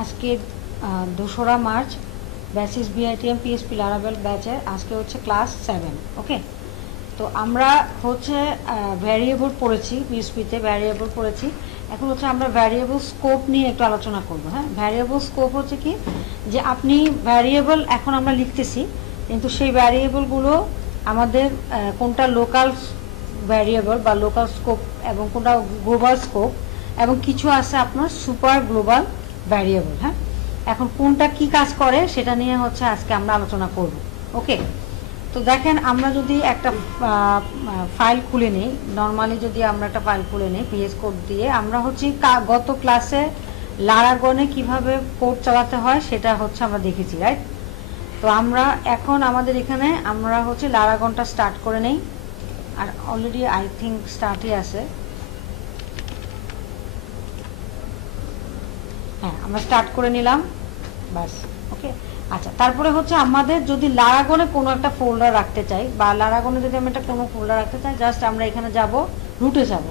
আজকে 2রা March basis BITM PSP লারাবেল ব্যাচের আজকে হচ্ছে ক্লাস 7। ওকে, তো আমরা হচ্ছে ভ্যারিয়েবল পড়েছি, পিএসপিতে ভ্যারিয়েবল পড়েছি। এখন হচ্ছে আমরা ভ্যারিয়েবল স্কোপ নিয়ে একটু আলোচনা করবো। হ্যাঁ, ভ্যারিয়েবল স্কোপ হচ্ছে কি, যে আপনি ভ্যারিয়েবল এখন আমরা লিখতেছি, কিন্তু সেই ভ্যারিয়েবলগুলো আমাদের কোনটা লোকাল ভ্যারিয়েবল বা লোকাল স্কোপ এবং কোনটা গ্লোবাল স্কোপ, এবং কিছু আছে আপনার সুপার গ্লোবাল ভ্যারিয়েবল। হ্যাঁ, এখন কোনটা কি কাজ করে সেটা নিয়ে হচ্ছে আজকে আমরা আলোচনা করব। ওকে, তো দেখেন আমরা যদি একটা ফাইল খুলে নিই, নর্মালি যদি আমরা একটা ফাইল খুলে নিই পিএস কোড দিয়ে, আমরা হচ্ছে গত ক্লাসে লারাগনে কিভাবে কোড চালাতে হয় সেটা হচ্ছে আমরা দেখেছি, রাইট? তো আমরা এখন আমাদের এখানে আমরা হচ্ছে লারাগনটা স্টার্ট করে নেই, আর অলরেডি আই থিঙ্ক স্টার্টই আছে। হ্যাঁ, আমরা স্টার্ট করে নিলাম, বাস। ওকে, আচ্ছা, তারপরে হচ্ছে আমাদের যদি লারাগনে কোনো একটা ফোল্ডার রাখতে চাই, বা লারাগনে যদি আমরা একটা কোনো ফোল্ডার রাখতে চাই, জাস্ট আমরা এখানে যাব, রুটে যাব।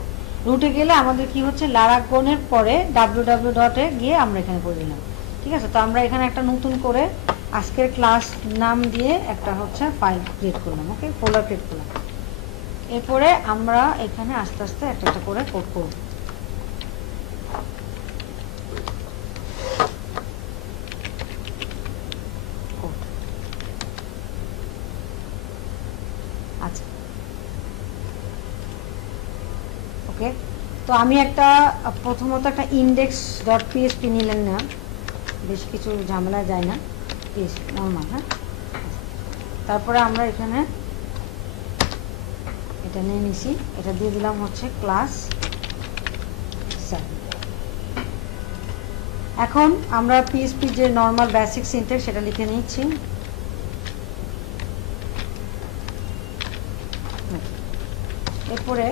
রুটে গেলে আমাদের কি হচ্ছে, লারাগনের পরে www ডটে গিয়ে আমরা এখানে করে দিলাম। ঠিক আছে, তো আমরা এখানে একটা নতুন করে আজকের ক্লাস নাম দিয়ে একটা হচ্ছে ফাইল ক্রিয়েট করলাম। ওকে, ফোল্ডার ক্রিয়েট করলাম। এরপরে আমরা এখানে আস্তে আস্তে একটা একটা করে কোড করব। আচ্ছা, ওকে, তো আমি একটা প্রথমত একটা ইন্ডেক্স ডট পিএসপি নিলেন না, বেশ কিছু ঝামেলা যায় না, নর্মাল। হ্যাঁ, তারপরে আমরা এখানে এটা নিয়ে নিছি, এটা দিয়ে দিলাম হচ্ছে ক্লাস 7। এখন আমরা পিএসপি যে নর্মাল বেসিক সিনট্যাক্স সেটা লিখে নিচ্ছি। এরপরে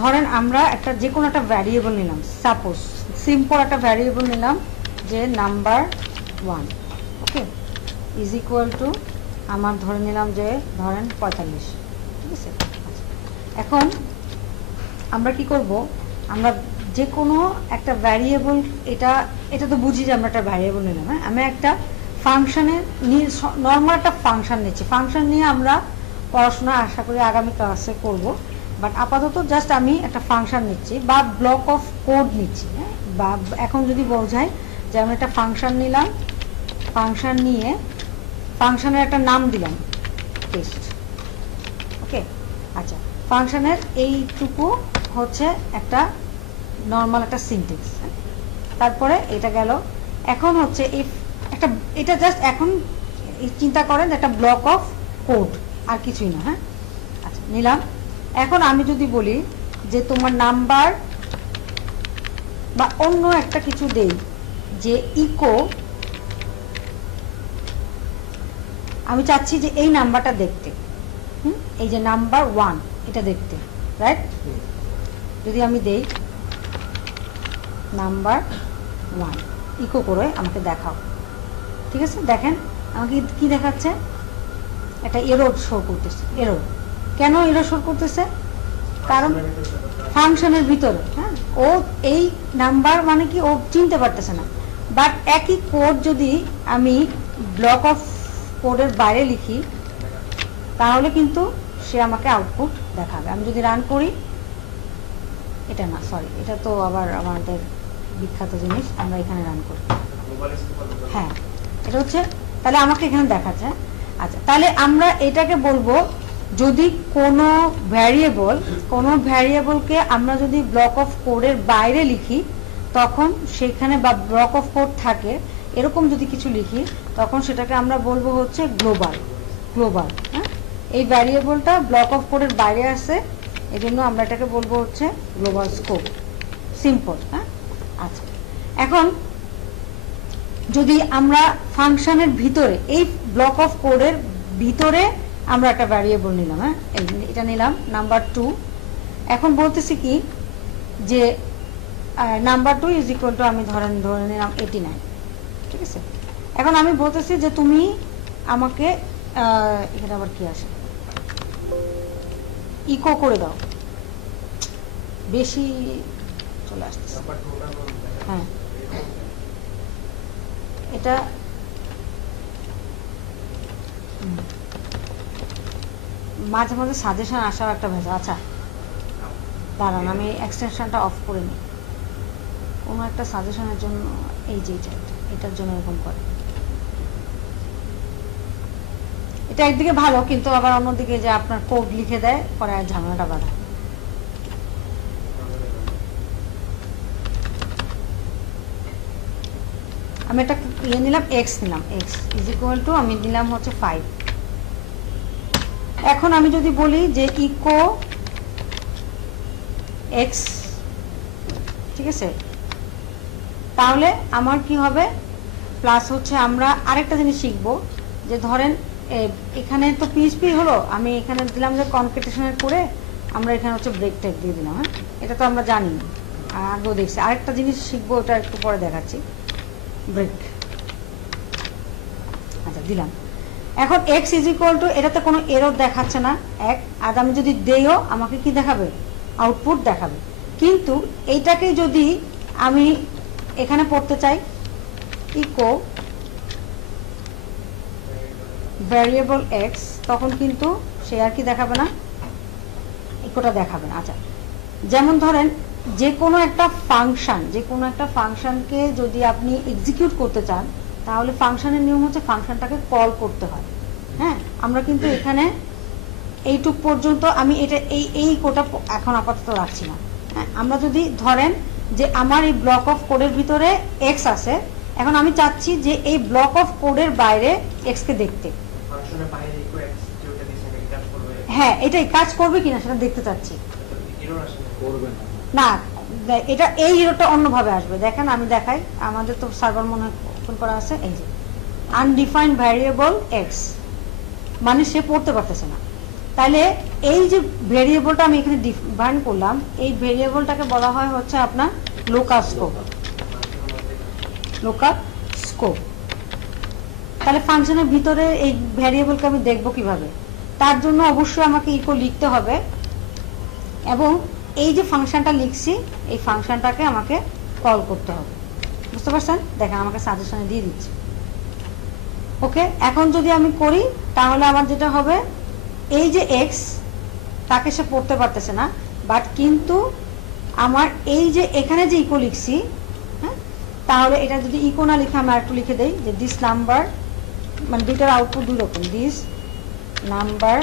ধরেন আমরা একটা যে কোনো একটা ভ্যারিয়েবল নিলাম, সাপোজ সিম্পল একটা ভ্যারিয়েবল নিলাম যে number 1, okay, is equal to আমার ধরে নিলাম যে ধরেন 45। ঠিক আছে, এখন আমরা কি করব, আমরা যে কোনো একটা ভ্যারিয়েবল, এটা তো বুঝি যে আমরা একটা ভ্যারিয়েবল নিলাম। হ্যাঁ, আমি একটা ফাংশনের নর্মাল একটা ফাংশন নিচ্ছি। ফাংশন নিয়ে আমরা পড়াশোনা আশা করি আগামী ক্লাসে করব, বাট আপাতত জাস্ট আমি একটা ফাংশন নিচ্ছি বা ব্লক অফ কোড নিচ্ছি। হ্যাঁ, বা এখন যদি বোঝাই যে আমি একটা ফাংশন নিলাম, ফাংশন নিয়ে ফাংশনের একটা নাম দিলাম টেস্ট। ওকে, আচ্ছা, ফাংশনের এইটুকু হচ্ছে একটা নর্মাল একটা সিনট্যাক্স। তারপরে এটা গেল। এখন হচ্ছে এই একটা, এটা জাস্ট এখন চিন্তা করেন একটা ব্লক অফ কোড, আর কিছুই না। হ্যাঁ, আচ্ছা, নিলাম। এখন আমি যদি বলি যে তোমার নাম্বার বা অন্য একটা কিছু দেই, যে ইকো, আমি চাচ্ছি যে এই নাম্বারটা দেখতে, এই যে নাম্বার 1 এটা দেখতে, রাইট? যদি আমি দেই নাম্বার 1 ইকো করে আমাকে দেখাও। ঠিক আছে, দেখেন আমাকে কি দেখাচ্ছে, একটা এরর শো করতেছে। এরর কেন এরর শো করতেছে? কারণ ফাংশনের ভিতরে, হ্যাঁ, ও এই নাম্বার মানে কি ও চিনতে পারতেছে না। বাট একই কোড যদি আমি ব্লক অফ কোডের বাইরে লিখি, তাহলে কিন্তু সে আমাকে আউটপুট দেখাবে। আমি যদি রান করি, এটা না, সরি, এটা তো আবার আমাদের বিখ্যাত জিনিস, আমরা এখানে রান করি। হ্যাঁ, এটা হচ্ছে, তাহলে আমাকে এখানে দেখাচ্ছে। আচ্ছা, তাহলে আমরা এটাকে বলবো, যদি কোনো ভ্যারিয়েবলকে আমরা যদি ব্লক অফ কোডের বাইরে লিখি, তখন সেখানে বা ব্লক অফ কোড থাকে এরকম যদি কিছু লিখি, তখন সেটাকে আমরা বলবো হচ্ছে গ্লোবাল। হ্যাঁ, এই ভ্যারিয়েবলটা ব্লক অফ কোডের বাইরে আসে, এই জন্য আমরা এটাকে বলবো হচ্ছে গ্লোবাল স্কোপ। সিম্পল। হ্যাঁ, আচ্ছা, এখন যদি আমরা ফাংশনের ভিতরে, এই ব্লক অফ কোডের ভিতরে আমরা একটা ভ্যারিয়েবল নিলাম, হ্যাঁ, এটা নিলাম নাম্বার 2। এখন বলতেছি কি, যে নাম্বার 2 ইজ ইকুয়াল টু, আমি ধরে নিলাম 89। ঠিক আছে, এখন আমি বলতেছি যে তুমি আমাকে এখানে আবার কি আসে, ইকো করে দাও, বেশি চলে আসতেছে। হ্যাঁ, এটা মাঝে মাঝে সাজেশন আসার একটা ভেজা। আচ্ছা দাঁড়ান, আমি এক্সটেনশনটা অফ করে নিই। কোনো একটা সাজেশনের জন্য এই যে এটার জন্য এরকম করে। এটা একদিকে ভালো, কিন্তু আবার অন্যদিকে যে আপনার কোড লিখে দেয়, পরে আর ঝামেলাটা বাড়ায়। আমি একটা নিলাম, এক্স নিলাম, এক্স ইজ ইকুয়াল টু আমি দিলাম হচ্ছে 5। এখন আমি যদি বলি যে ইকো এক্স, ঠিক আছে, তাহলে আমার কি হবে, প্লাস হচ্ছে আমরা আরেকটা জিনিস শিখবো, যে ধরেন এখানে তো পিএইচপি হলো, আমি এখানে দিলাম যে কনকেটেশনের করে আমরা এখানে হচ্ছে ব্রেক ট্যাগ দিয়ে দিলাম। হ্যাঁ, এটা তো আমরা জানি, আগেও দেখছি। আরেকটা জিনিস শিখবো, ওটা একটু পরে দেখাচ্ছি, ব্রেক। আচ্ছা দিলাম। এখন এক্স ইজ ইকুয়াল টু, এটাতে কোনো এরর দেখাচ্ছে না এক, আর আমি যদি দেইও আমাকে কি দেখাবে, আউটপুট দেখাবে। কিন্তু এইটাকে যদি আমি এখানে পড়তে চাই, ইকো ভ্যারিয়েবল এক্স, তখন কিন্তু সে আর কি দেখাবে না, ইকোটা দেখাবে না। আচ্ছা, যেমন ধরেন যে কোনো একটা ফাংশনকে যদি আপনি এক্সিকিউট করতে চান, তাহলে ফাংশনের নিয়ম হচ্ছে ফাংশনটাকে কল করতে হয়। হ্যাঁ, আমরা কিন্তু এখানে এইটুক পর্যন্ত আমি এটা এই কোডটা এখন আপাতত রাখছি না। হ্যাঁ, আমরা যদি ধরেন যে আমার এই ব্লক অফ কোডের ভিতরে এক্স আছে, এখন আমি চাচ্ছি যে এই ব্লক অফ কোডের বাইরে এক্স কে দেখতে। হ্যাঁ, এটাই কাজ করবে কিনা সেটা দেখতে চাচ্ছি। না, এটা এই এররটা অন্যভাবে আসবে। দেখেন আমি দেখাই, আমাদের তো সার্ভার মনে ওপেন করা আছে, এই যে আনডিফাইন্ড ভ্যারিয়েবল এক্স, মানে সে পড়তে পারতেছে না। তাহলে এই যে ভেরিয়েবলটা আমি এখানে ডিফাইন করলাম, এই ভেরিয়েবলটাকে বলা হয় হচ্ছে আপনার লোকাল স্কোপ। Local scope. তাহলে ফাংশনের ভিতরে এই ভ্যারিয়েবলকে আমি দেখব কিভাবে? তার জন্য অবশ্যই আমাকে ইকো লিখতে হবে, এবং এই যে ফাংশনটা লিখছি এই ফাংশনটাকে আমাকে কল করতে হবে। বুঝতে পারছেন? দেখেন আমাকে সাজেশনে দিয়ে দিচ্ছি। ওকে, এখন যদি আমি করি তাহলে আমার যেটা হবে, এই যে এক্স, তাকে সে পড়তে পারতেছে না, বাট কিন্তু আমার এই যে এখানে যে ইকো লিখছি, হ্যাঁ, তাহলে এটা যদি ইকো না লিখে আমি আরেকটু লিখে দেই যে দিস নাম্বার, মানে দুইটার আউটপুট দুই রকম, দিস নাম্বার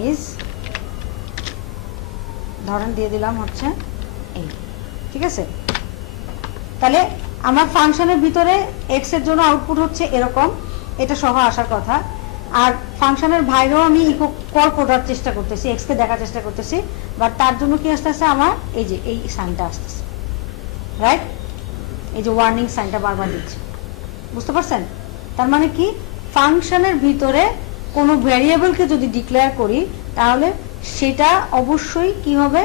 ইজ, ধরেন দিয়ে দিলাম হচ্ছে এই, ঠিক আছে। তাহলে আমার ফাংশনের ভিতরে এক্স এর জন্য আউটপুট হচ্ছে এরকম, এটা সহ আসার কথা। আর ফাংশনের বাইরেও আমি ইকো কল করার চেষ্টা করতেছি, এক্স কে দেখার চেষ্টা করতেছি, বাট তার জন্য কি আসতেছে, আমার এই যে এই সাইনটা আসতেছে, রাইট? এই যে ওয়ার্নিং সাইনটা বারবার দিচ্ছে। বুঝতে পারছেন? তার মানে কি, ফাংশনের ভিতরে কোনো ভ্যারিয়েবলকে যদি ডিক্লেয়ার করি, তাহলে সেটা অবশ্যই কি হবে,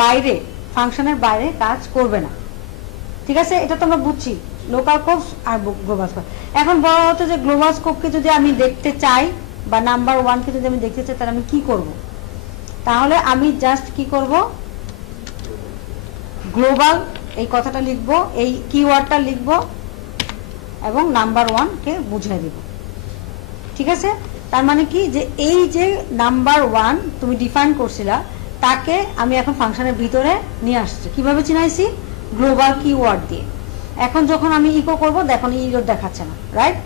বাইরে, ফাংশনের বাইরে কাজ করবে না। ঠিক আছে, এটা তো আমরা বুঝছি, লোকাল স্কোপ আর গ্লোবাল স্কোপ। এখন বলা হচ্ছে যে গ্লোবাল স্কোপকে যদি আমি দেখতে চাই, বা নাম্বার ওয়ানকে যদি আমি দেখতে চাই, তাহলে আমি কি করব? তাহলে আমি জাস্ট কি করব, গ্লোবাল এই কথাটা লিখব, এই কিওয়ার্ডটা লিখব, এবং নাম্বার ওয়ানকে বুঝিয়ে দিব। ঠিক আছে, তার মানে কি, যে এই যে নাম্বার ওয়ান তুমি ডিফাইন করছিলা, তাকে আমি এখন ফাংশনের ভিতরে নিয়ে আসছি। কিভাবে চিনাইছি? গ্লোবাল কিওয়ার্ড দিয়ে। এখন যখন আমি ইকো করব, দেখুন ইরর দেখাচ্ছে না, রাইট?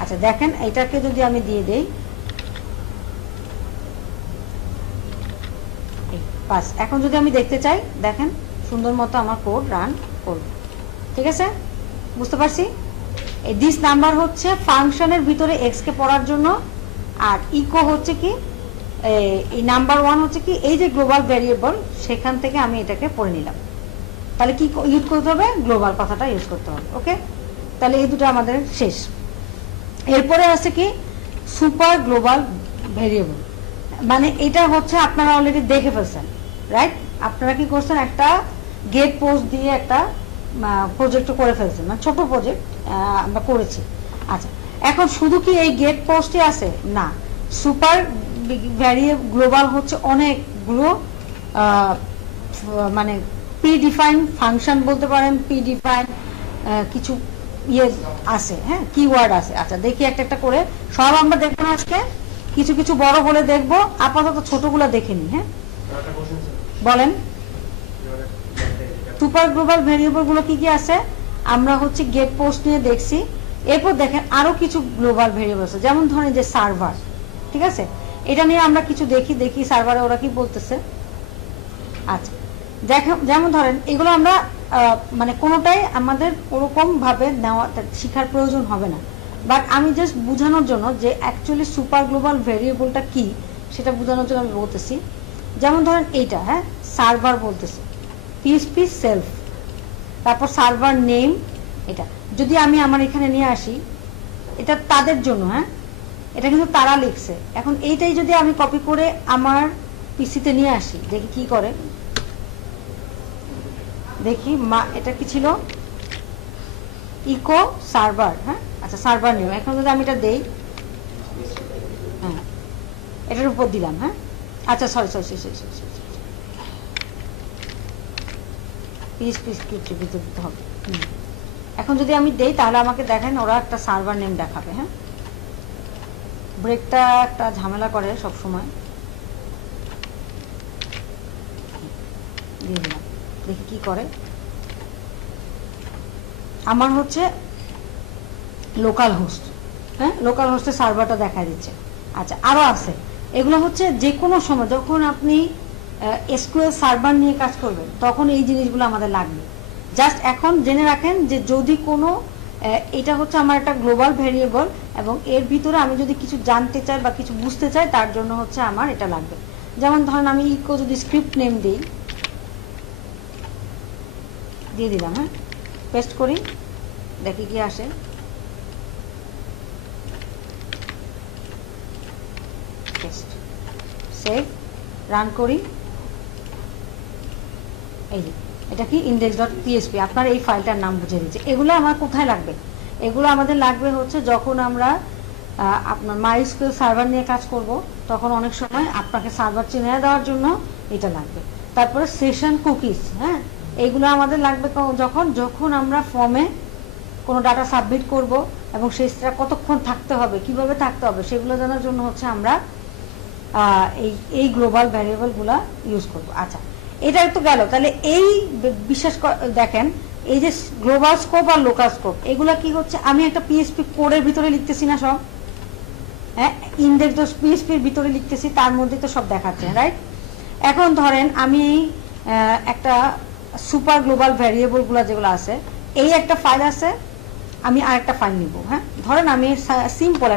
আচ্ছা দেখেন, এটাকে যদি আমি দিয়ে দেই, বাস, এখন যদি আমি দেখতে চাই, দেখেন সুন্দর মতো আমার কোড রান করব। ঠিক আছে, বুঝতে পারছি? এই দিস নাম্বার হচ্ছে ফাংশনের ভিতরে এক্স কে পড়ার জন্য, আর ইকো হচ্ছে কি, এই নাম্বার ওয়ান হচ্ছে কি, এই যে গ্লোবাল ভ্যারিয়েবল, সেখান থেকে আমি এটাকে পড়ে নিলাম। তাহলে কি ইউজ করতে হবে? গ্লোবাল কথাটা ইউজ করতে হবে। ওকে, তাহলে এই দুটো আমাদের শেষ। এরপরে আছে কি, সুপার গ্লোবাল ভ্যারিয়েবল। মানে এটা হচ্ছে আপনারা অলরেডি দেখে ফেলছেন, রাইট? আপনারা কি করছেন, একটা গেট পোস্ট দিয়ে একটা প্রজেক্ট করে ফেলছেন, মানে ছোট প্রজেক্ট আমরা করেছি। আচ্ছা, এখন শুধু কি এই গেট পোস্টই আছে? না, সুপার ভ্যারিয়েবল গ্লোবাল হচ্ছে অনেকগুলো, মানে প্রি ডিফাইন ফাংশন বলতে পারেন, প্রি ডিফাইন কিছু ইয়ে আছে, হ্যাঁ, কিওয়ার্ড আছে। আচ্ছা দেখি একটা একটা করে, সব আমরা দেখবো না আজকে, কিছু কিছু বড় বলে দেখবো, আপাতত ছোটগুলো দেখে নিই। হ্যাঁ বলেন, সুপার গ্লোবাল ভেরিয়েবল গুলো কি কি আছে? আমরা হচ্ছে গেট পোস্ট নিয়ে দেখছি। এরপর দেখেন আরো কিছু গ্লোবাল ভেরিয়েবল আছে, যেমন ধরেন যে সার্ভার, ঠিক আছে, এটা নিয়ে আমরা কিছু দেখি সার্ভারে ওরা কি বলতেছে। আচ্ছা দেখেন, যেমন ধরেন এগুলো আমরা মানে কোনোটাই আমাদের ওরকম ভাবে নেওয়া শেখার প্রয়োজন হবে না, বাট আমি জাস্ট বোঝানোর জন্য যে অ্যাকচুয়ালি সুপার গ্লোবাল ভেরিয়েবলটা কি সেটা বোঝানোর জন্য আমি বলতেছি। যেমন ধরেন এইটা, হ্যাঁ, সার্ভার বলতেছে, পিএইচপি সেলফ, তারপর সার্ভার নেম। এটা যদি আমি আমার এখানে নিয়ে আসি, এটা তাদের জন্য, হ্যাঁ, এটা কিন্তু তারা লিখছে। এখন এইটাই যদি আমি কপি করে আমার পিসিতে নিয়ে আসি, দেখি কি করে, দেখি এটা কি ছিল, ইকো সার্ভার। হ্যাঁ আচ্ছা, সার্ভার নেম। এখন যদি আমি এটা দেই, হ্যাঁ এটার উপর দিলাম, হ্যাঁ আচ্ছা সরি পিএইচপি স্ক্রিপ্টের ভিতর দিতে হবে। এখন যদি আমি দেই তাহলে আমাকে দেখেন ওরা একটা সার্ভার নেম দেখাবে। হ্যাঁ ব্রেকটা একটা ঝামেলা করে সব সময়। দিয়ে দিলাম, দেখি কি করে। আমার হচ্ছে লোকাল হোস্ট, হ্যাঁ লোকাল হোস্টের সার্ভারটা দেখা দিচ্ছে। আচ্ছা আরো আছে, এগুলো হচ্ছে যে কোনো সময় যখন আপনি এসকিউএল সার্ভার নিয়ে কাজ করবেন তখন এই জিনিসগুলো আমাদের লাগবে। জাস্ট এখন জেনে রাখেন যে যদি কোনো এটা হচ্ছে আমার একটা গ্লোবাল ভেরিয়েবল এবং এর ভিতরে আমি যদি কিছু জানতে চাই বা কিছু বুঝতে চাই তার জন্য হচ্ছে আমার এটা লাগবে। যেমন ধরেন আমি ইকো যদি স্ক্রিপ্ট নেম দিই, দিয়ে দিলাম, হ্যাঁ পেস্ট করি, দেখি কি আসে। সেভ, রান করি। এই যে এটা কি index.php, আপনার এই ফাইলটার নাম বুঝে দিচ্ছে। এগুলো আমার কোথায় লাগবে? এগুলো আমাদের লাগবে হচ্ছে যখন আমরা আপনার মাইস্কুয়েল সার্ভার নিয়ে কাজ করব, তখন অনেক সময় আপনাকে সার্ভার চিনে দেওয়ার জন্য এটা লাগবে। তারপরে সেশন কুকিজ, হ্যাঁ এইগুলো আমাদের লাগবে যখন যখন আমরা ফর্মে কোনো ডাটা সাবমিট করব এবং সেটা কতক্ষণ থাকতে হবে, কিভাবে থাকতে হবে, সেগুলো জানার জন্য হচ্ছে আমরা এই গ্লোবাল ভ্যারিয়েবলগুলো ইউজ করব। আচ্ছা এটা তো গেল। তাহলে এই বিশেষ দেখেন এই যে গ্লোবাল স্কোপ আর লোকাল স্কোপ, এগুলা কি হচ্ছে, আমি একটা পিএইচপি কোডের ভিতরে লিখতেছি না সব, হ্যাঁ index.php-র ভিতরে লিখতেছি, তার মধ্যে তো সব দেখাচ্ছে, রাইট। এখন ধরেন আমি একটা সুপার গ্লোবাল ভ্যারিয়েবলগুলো যেগুলো আছে, এই একটা ফাইল আছে, আমি আরেকটা ফাইল নিব। হ্যাঁ ধরেন আমি সিম্পল